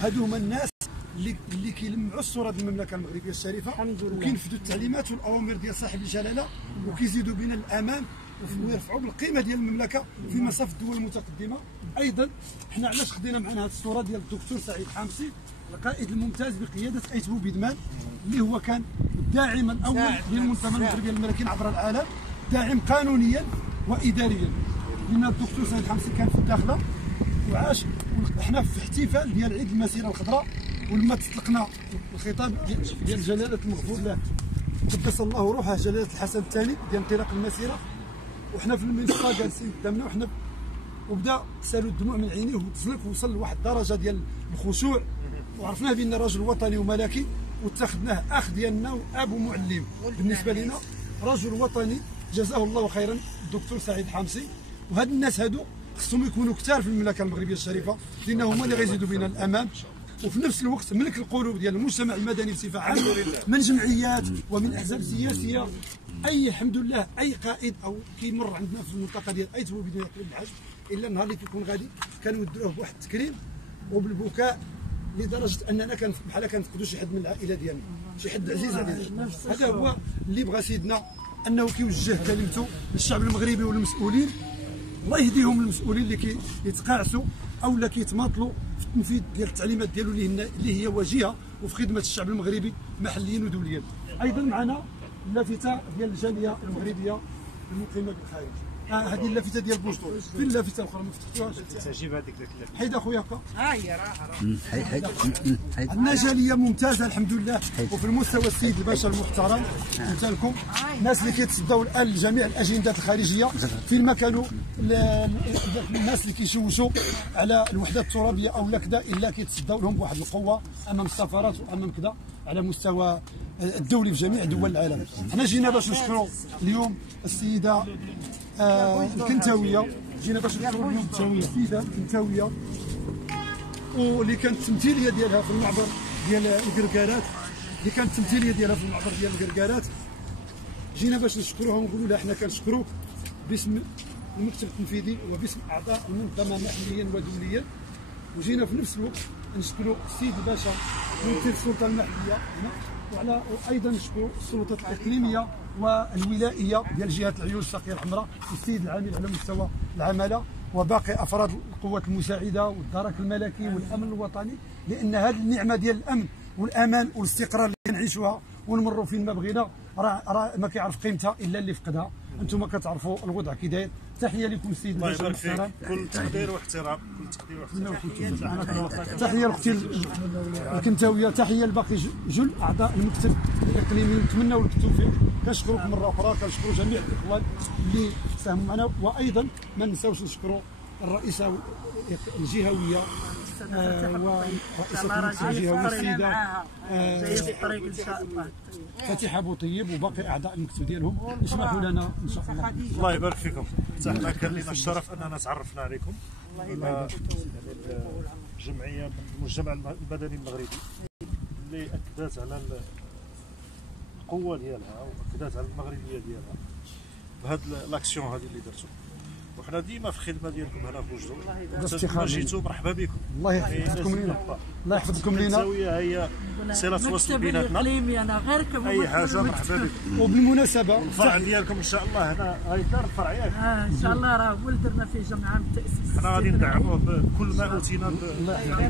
هادو هما الناس اللي كيلمعوا الصوره ديال المملكه المغربيه الشريفه وكينفذوا التعليمات والاوامر ديال صاحب الجلاله وكيزيدوا بنا الامان ويرفعوا بالقيمه ديال المملكه في مصاف الدول المتقدمه. ايضا حنا علاش خدينا معنا هذه الصوره ديال الدكتور سعيد حامصي القائد الممتاز بقياده ايتبو بيدمان اللي هو كان الداعم الاول للمنظمه المغربيه للملاكين عبر العالم، داعم قانونيا واداريا. لان الدكتور سعيد حامصي كان في الداخله وعاش. حنا في احتفال ديال عيد المسيره الخضراء ولما تطلقنا الخطاب ديال جلاله المغفور له قدس الله روحه جلاله الحسن الثاني ديال انطلاق المسيره، وحنا في المنصه جالسين قدامنا وحنا وبدا سالوا الدموع من عينيه وتزلق ووصل لواحد الدرجه ديال الخشوع وعرفناه بان رجل وطني وملكي واتخذناه اخ ديالنا واب ومعلم بالنسبه لنا، رجل وطني جزاه الله خيرا الدكتور سعيد حامصي. وهاد الناس هادو خصهم يكونوا كثار في المملكه المغربيه الشريفه لان هما اللي غيزيدوا بنا الامام وفي نفس الوقت ملك القلوب ديال المجتمع المدني بصفه عامه من جمعيات ومن احزاب سياسيه. اي الحمد لله اي قائد او كيمر عندنا في المنطقه ديال ايتبو بدون يقلب الحج الا النهار اللي كيكون غادي كنودروه بواحد التكريم وبالبكاء لدرجه اننا بحال كنفقدوا شي حد من العائله ديالنا، شي حد عزيز علينا. هذا هو اللي بغى سيدنا انه كيوجه كلمته للشعب المغربي والمسؤولين، الله يهديهم المسؤولين اللي كيتقاعسوا او لا كيتماطلوا في التنفيذ ديال التعليمات ديالو اللي هي وجيهه وفي خدمه الشعب المغربي محليا ودوليا. ايضا معنا اللافته ديال الجاليه المغربيه المقيمه بالخارج. هذه اللافته ديال بوشطور، فين اللافته الاخرى ما فتحتوهاش؟ تجيب هذيك حيد اخويا هكا. ها هي راه عندنا جاليه ممتازه الحمد لله وفي المستوى السيد الباشا المحترم قلت لكم الناس اللي كيتصدوا الان لجميع الاجندات الخارجيه فين ما كانوا الناس اللي كيشوشوا على الوحدات الترابيه او لا كذا الا كيتصدوا لهم بواحد القوه امام السفارات وامام كذا على مستوى الدولي في جميع دول العالم. حنا جينا باش نشكروا اليوم السيده الكنتاويه، جينا باش نشكروا اليوم السيده الكنتاويه واللي كانت التمثيليه ديالها في المعبر ديال الكركارات، اللي كانت التمثيليه ديالها في المعبر ديال الكركارات. جينا باش نشكروها ونقولوا لها حنا كنشكروك باسم المكتب التنفيذي وباسم اعضاء المنظمه محليا ودوليا. وجينا في نفس الوقت نشكروا السيد الباشا ممثل السلطه المحليه هنا، وعلى ايضا نشكروا السلطات الاقليميه والولائيه ديال جهه العيون الشقيه الحمراء والسيد العامل على مستوى العماله وباقي افراد القوات المساعده والدرك الملكي والامن الوطني، لان هذه النعمه ديال الامن والامان والاستقرار اللي كنعيشوها ونمروا فين ما بغينا راه ما كيعرف قيمتها الا اللي فقدها. انتم كتعرفوا الوضع كي داير. تحيه لكم السيد الباشا المحترم، كل تقدير واحترام، كل تقدير واحترام. تحيه لاختي الكنتاويه، تحيه لباقي جل اعضاء المكتب الاقليمي، نتمنوا لك التوفيق. كنشكركم مره اخرى، كنشكروا جميع الاخوان اللي ساهموا معنا، وايضا ما نساوش نشكروا الرئيسه الجهويه ورئيسه الجهويه السيده فاتحه بوطيب وباقي اعضاء المكتب ديالهم. يسمحوا لنا ان شاء الله. الله يبارك فيكم. حتى كان لنا الشرف اننا تعرفنا عليكم. جمعيه من المجتمع المدني المغربي اللي اكدت على القوه ديالها واكدت على المغربيه ديالها بهذا لاكسيون هذه اللي درتو. وحنا ديما في الخدمه ديالكم هنا في وجدوا. كما جيتوا مرحبا بكم. الله يحفظكم لينا. الله يحفظكم لينا. الزاويه هي صله وصل بيناتنا. انا غير اي حاجه مرحبا بكم. وبالمناسبه الفرع ديالكم ان شاء الله هنا هاي الدار الفرع ياك. ان شاء الله راه ولدنا فيه جمعه من التاسيس. حنا غادي ندعموه بكل ما اوتينا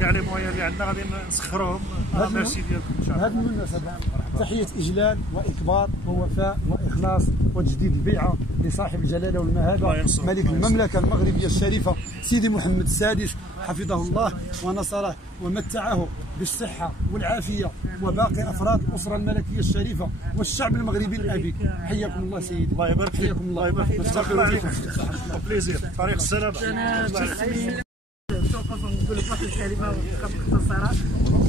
كاع لي مويان اللي عندنا غادي نسخروهم. ميرسي ديالكم ان شاء الله. هذه المناسبه تحيه اجلال واكبار ووفاء واخلاص وتجديد البيعه لصاحب الجلاله والمهابه ملك المملكه المغربيه الشريفه سيدي محمد السادس حفظه الله ونصره ومتعه بالصحه والعافيه وباقي افراد الاسره الملكيه الشريفه والشعب المغربي الابي. حياكم الله سيدي. الله يبارك فيك. حياكم الله. الله يبارك فيك. الله عليكم. بليزير. طريق السلامه. سوف نقول لك واحد الكلمه مختصره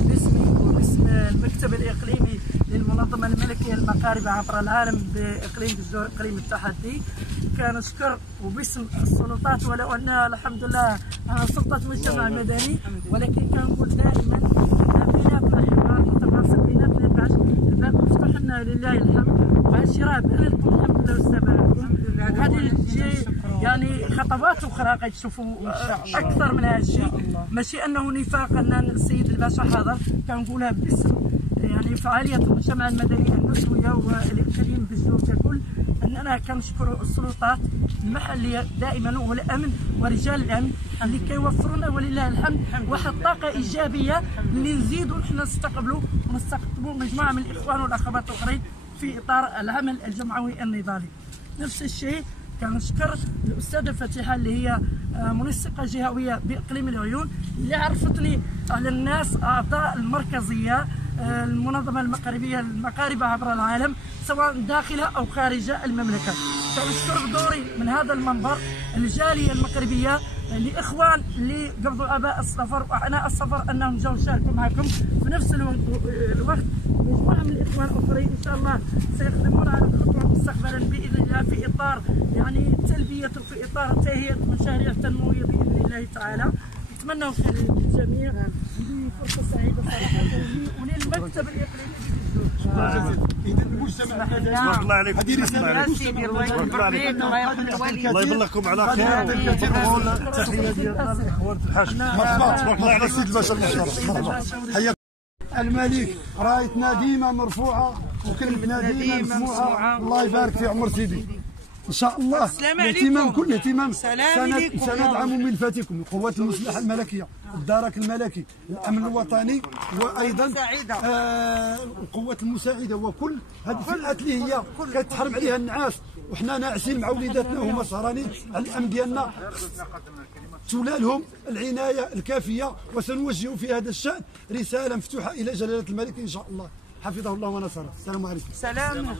باسمي وباسم المكتب الاقليمي للمنظمه الملكيه للمغاربه عبر العالم باقليم الجزر اقليم التحدي. كنشكر وباسم السلطات، ولو انها الحمد لله سلطه مجتمع مدني، ولكن كنقول دائما بيناتنا حوار متواصل، بيناتنا الباب مفتوح لنا لله الحمد. عاشره بان لكم الحمد لله والسلام. وغادي تجي يعني خطوات اخرى غتشوفوا اكثر من هذا الشيء، ماشي انه نفاق ان السيد الباشا حاضر، كنقولها باسم يعني فعاليه المجتمع المدني النسويه والاقليم بالجور ككل، اننا كنشكروا السلطات المحليه دائما والامن ورجال الامن اللي كيوفروا لنا ولله الحمد واحد الطاقه ايجابيه اللي نزيدوا نحن نستقبلوا ونستقطبوا مجموعه من الاخوان والاخوات الاخرين في اطار العمل الجمعوي النضالي. نفس الشيء كنشكر الاستاذه فاتحه اللي هي منسقه جهويه باقليم العيون اللي عرفتني على الناس اعضاء المركزيه المنظمه المغربيه المغاربه عبر العالم سواء داخل او خارج المملكه. كنشكر بدوري من هذا المنبر الجاليه المغربيه الاخوان اللي قبضوا اباء السفر واعناء السفر انهم جاوا شاركوا معكم. في نفس الوقت مجموعه من الاخوان الاخرين ان شاء الله سيخدمون على الخطوه مستقبلا باذن الله في اطار يعني تلبيه في اطار تهيئه مشاريع تنمويه باذن الله تعالى. نتمنى الخير للجميع، فرصه سعيده صراحه وللمكتب الاقليمي جزيلا. اذا المجتمع تبارك الله عليك. هذه رساله سيدي الله يكبر عليك، الله يرحم الوالدين، الله يبلغكم على خير. التحيه ديالنا للاخوان في الحشد. تبارك الله على السيد الباشا المحترم. حياك الملك، رايتنا ديما مرفوعه وكلمتنا ديما مسموعه. الله يبارك في عمر سيدي ان شاء الله. الاهتمام كل اهتمام سندعم ملفاتكم القوات المسلحه الملكيه، الدرك الملكي، الامن الوطني، وايضا القوات المساعده وكل هذه الفئات اللي هي كتحرم عليها النعاس، وحنا ناعسين مع وليداتنا وهما سهرانين على الامن ديالنا. تولى لهم العنايه الكافيه، وسنوجه في هذا الشان رساله مفتوحه الى جلاله الملك ان شاء الله. حفظه الله ونصره. السلام عليكم. سلام.